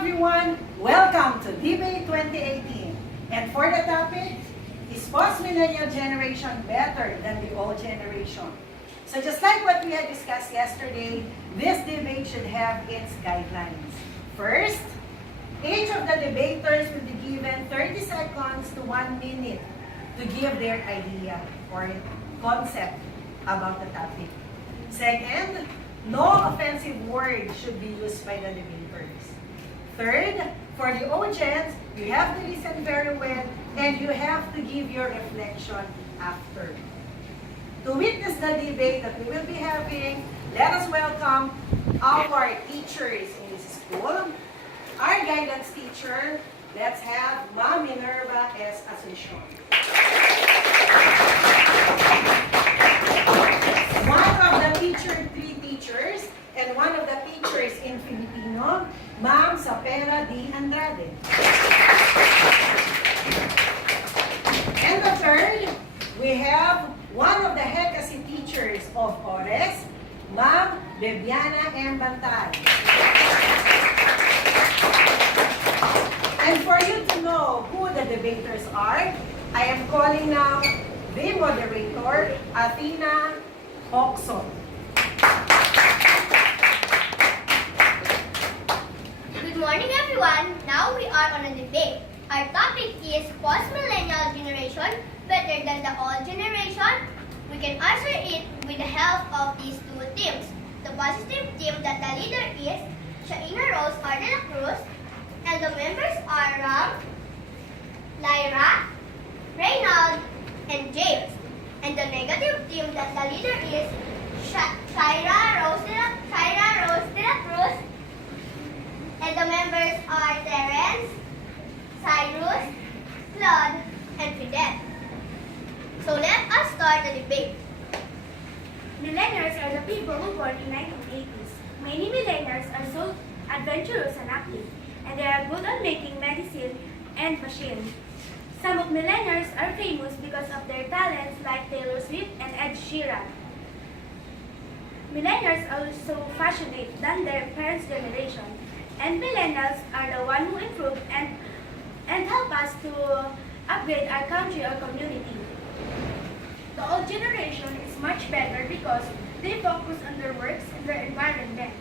everyone! Welcome to Debate 2018. And for the topic, is post-millennial generation better than the old generation? So just like what we had discussed yesterday, this debate should have its guidelines. First, each of the debaters will be given 30 seconds to 1 minute to give their idea or concept about the topic. Second, no offensive words should be used by the debaters. Third, for the audience, you have to listen very well and you have to give your reflection after. To witness the debate that we will be having, let us welcome our teachers in this school. Our guidance teacher, let's have Ma'am Minerva S. Asuncion. One of the three teachers, and one of the teachers in Filipino, Ma'am Sapera D. Andrade. And the third, we have one of the HECASI teachers of ORES, Ma'am Bebiana M. Bantay. And for you to know who the debaters are, I am calling now the moderator, Athena Oxon. Good morning, everyone. Now we are on a debate. Our topic is post-millennial generation better than the old generation. We can answer it with the help of these two teams. The positive team that the leader is Shaina Rose R. de la Cruz, and the members are Ram, Lyra, Reynald, and James. And the negative team that the leader is Shaira Rose de la Cruz, and the members are Terence, Cyrus, Claude, and Fidel. So let us start the debate. Millennials are the people who born in 1980s. Many millennials are so adventurous and active, and they are good at making medicine and machines. Some of millennials are famous because of their talents like Taylor Swift and Ed Sheeran. Millennials are so passionate than their parents' generation, and millennials are the one who improve and help us to upgrade our country or community. The old generation is much better because they focus on their works and their environment.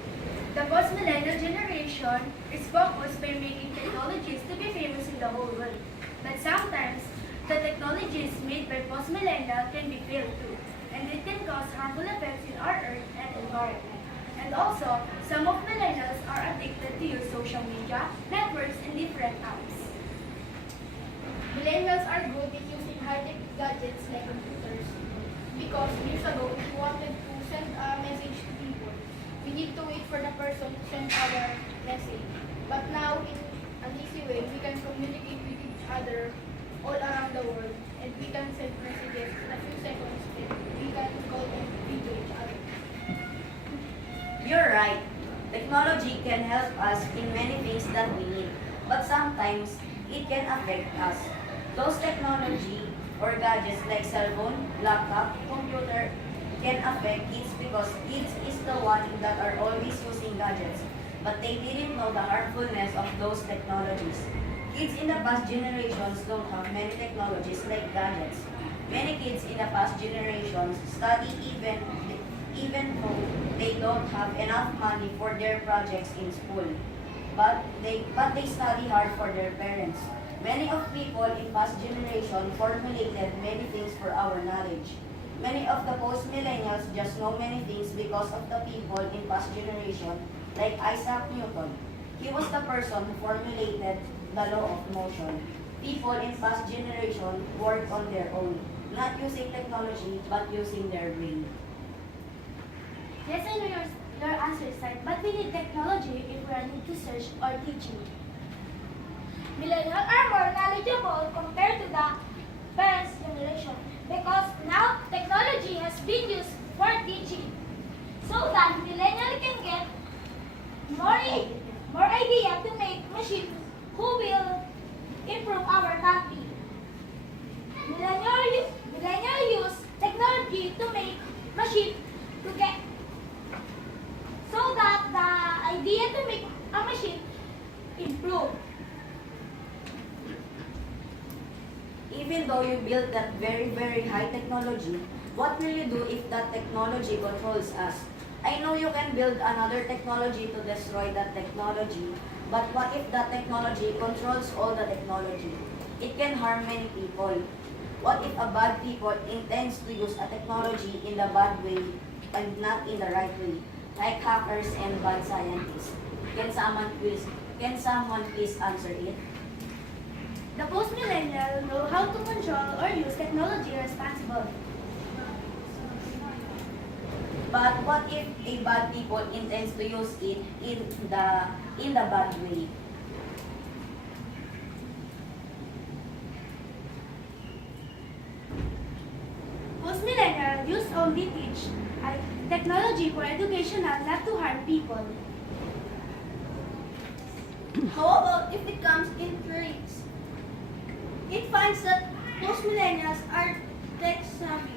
The post-millennial generation is focused by making technologies to be famous in the whole world. But sometimes, the technologies made by post-millennial can be failed too, and it can cause harmful effects in our earth and environment. And also, some of millennials are addicted to use social media, networks, and different apps. Millennials are good at using high-tech gadgets like computers. Because years ago, if we wanted to send a message to people, we need to wait for the person to send our message. But now, in an easy way, we can communicate with each other all around the world, and we can send messages in a few seconds, and we can call and video each other. You're right. Technology can help us in many things that we need, but sometimes it can affect us. Those technology or gadgets like cell phone, laptop, computer can affect kids because kids is the one that are always using gadgets, but they didn't know the harmfulness of those technologies. Kids in the past generations don't have many technologies like gadgets. Many kids in the past generations study even though they don't have enough money for their projects in school. But they study hard for their parents. Many of people in past generation formulated many things for our knowledge. Many of the post-millennials just know many things because of the people in past generation, like Isaac Newton. He was the person who formulated the law of motion. People in past generation worked on their own, not using technology, but using their brain. Yes, I know your answer is right, but we need technology if we are need to search or teaching. Millennials are more knowledgeable compared to the parents' generation because now technology has been used for teaching so that millennials can get more idea to make machines who will improve our country. Millennials use technology to make machines to get so that the idea to make a machine Even though you build that very, very high technology, what will you do if that technology controls us? I know you can build another technology to destroy that technology, but what if that technology controls all the technology? It can harm many people. What if a bad people intends to use a technology in the bad way and not in the right way, like hackers and bad scientists? Can someone please answer it? The post-millennial know how to control or use technology responsibly. But what if a bad people intends to use it in the bad way? Post-millennial use only teach technology for educational, not to harm people. How about if it comes in traits? It finds that most millennials are tech savvy,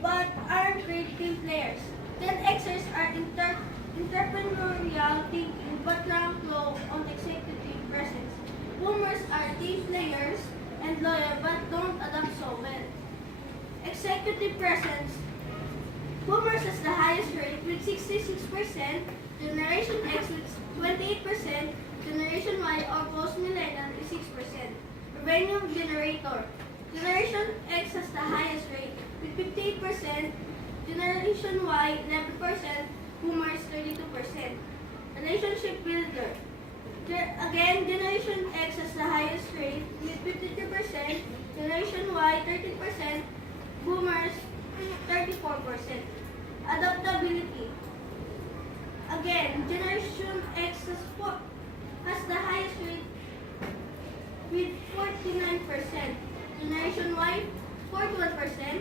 but aren't great team players. Gen Xers are entrepreneurial thinking, but rank low on executive presence. Boomers are team players and loyal, but don't adapt so well. Executive presence. Boomers has the highest rate with 66%, Generation X with 28%, Generation Y or post-millennial is 6%. Revenue generator. Generation X has the highest rate with 58%, Generation Y 11%, Boomers 32%. Relationship builder. Again, Generation X has the highest rate with 52%, Generation Y 13%, Boomers 34%. Adaptability. Again, Generation X has the highest rate with 49%, Generation Y 41%,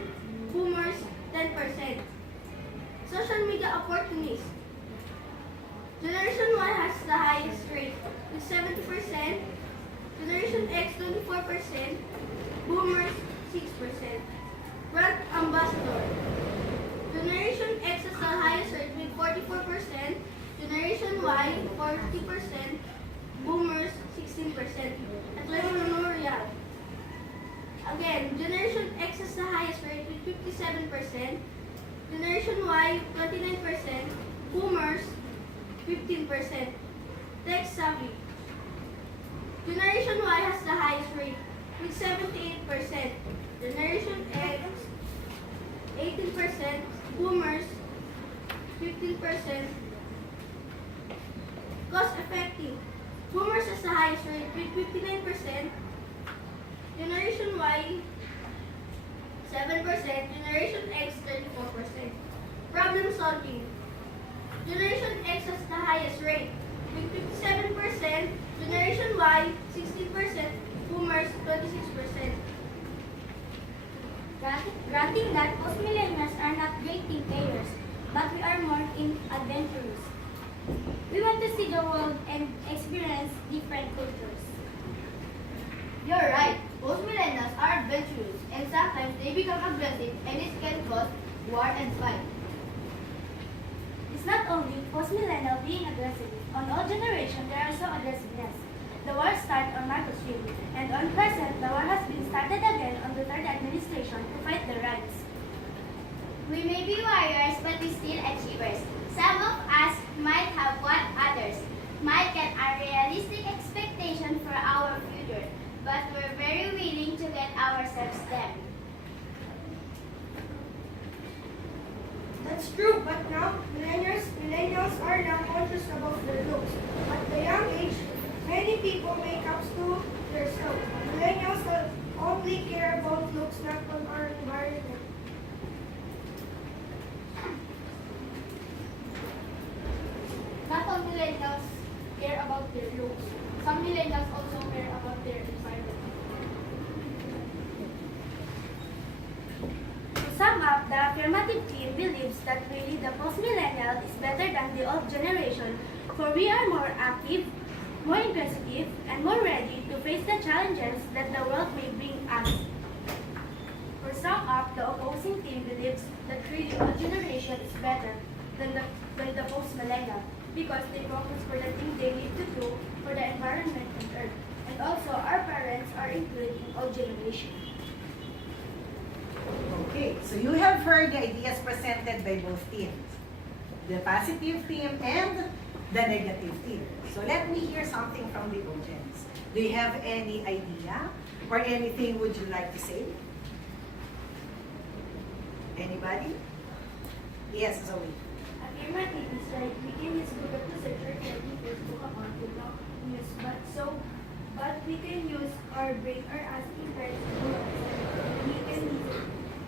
Boomers 10%. Social media opportunities. Generation Y has the highest rate with 70%, Generation X 24%, Boomers 6%. Brand ambassador. Generation X has the highest rate with 44%, Generation Y 40%, Boomers 16%. Entrepreneurial. Again, Generation X has the highest rate with 57%, Generation Y 29%, Boomers 15%. Tech savvy. Generation Y has the highest rate with 78%, Generation X 18%, Boomers 15%. Cost effective. Boomers has the highest rate with 59%, Generation Y 7%, Generation X 34%. Problem solving. Generation X has the highest rate with 57%, Generation Y 16%, Boomers 26%. Granting that post-millennials are not great team players, but we are more adventurous. We want to see the world and experience different cultures. You're right. Most millennials are adventurous and sometimes they become aggressive and it can cause war and fight. It's not only post-millennial being aggressive. On all generations, there are some aggressiveness. The war started on Marcos Street, and on present, the war has been started again on the third administration to fight their rights. We may be warriors but we still achievers. Some of us might have what others might get unrealistic expectation for our future, but we're very willing to get ourselves there. That's true, but now millennials are now conscious about their looks. At the young age, many people make up to themselves. Millennials only care about looks, not on our environment. Not all millennials care about their looks. Some millennials also care about their environment. To sum up, the affirmative team believes that really the post-millennial is better than the old generation, for we are more active, more inquisitive, and more ready to face the challenges that the world may bring us. For sum up, the opposing team believes that really old generation is better than the post-millennial, because they focus for the things they need to do for the environment and earth. And also, our parents are included in old generation. heard the ideas presented by both teams, the positive team and the negative team. So let me hear something from the audience. Do you have any idea or anything would you like to say? Anybody? Yes, Zoe. Affirmative is like we can use Google to search our creative to come out with no news, but we can use our brain or asking friends to we can use it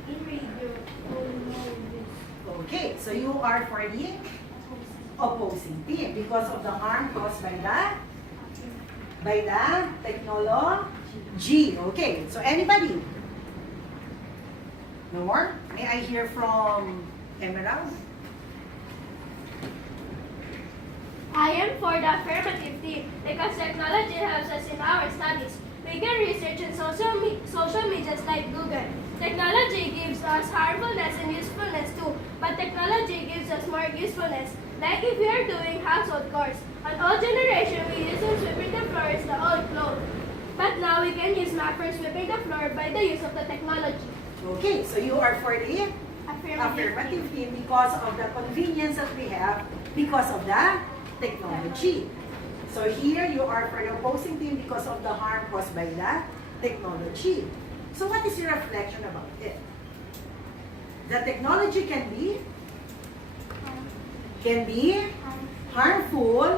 in radio to know this. Okay, so you are for the opposing team because of the harm caused by the technology. Okay, so anybody? No more? May I hear from Emerald? I am for the affirmative team because technology helps us in our studies. We can research in social medias like Google. Technology gives us harmfulness and usefulness too, but technology gives us more usefulness. Like if we are doing household chores. An old generation, we used to sweeping the floor is the old clothes. But now we can use map for sweeping the floor by the use of the technology. Okay, so you are for the affirmative team because of the convenience that we have because of the technology. So here you are for the opposing team because of the harm caused by the technology. So what is your reflection about it? The technology can be harmful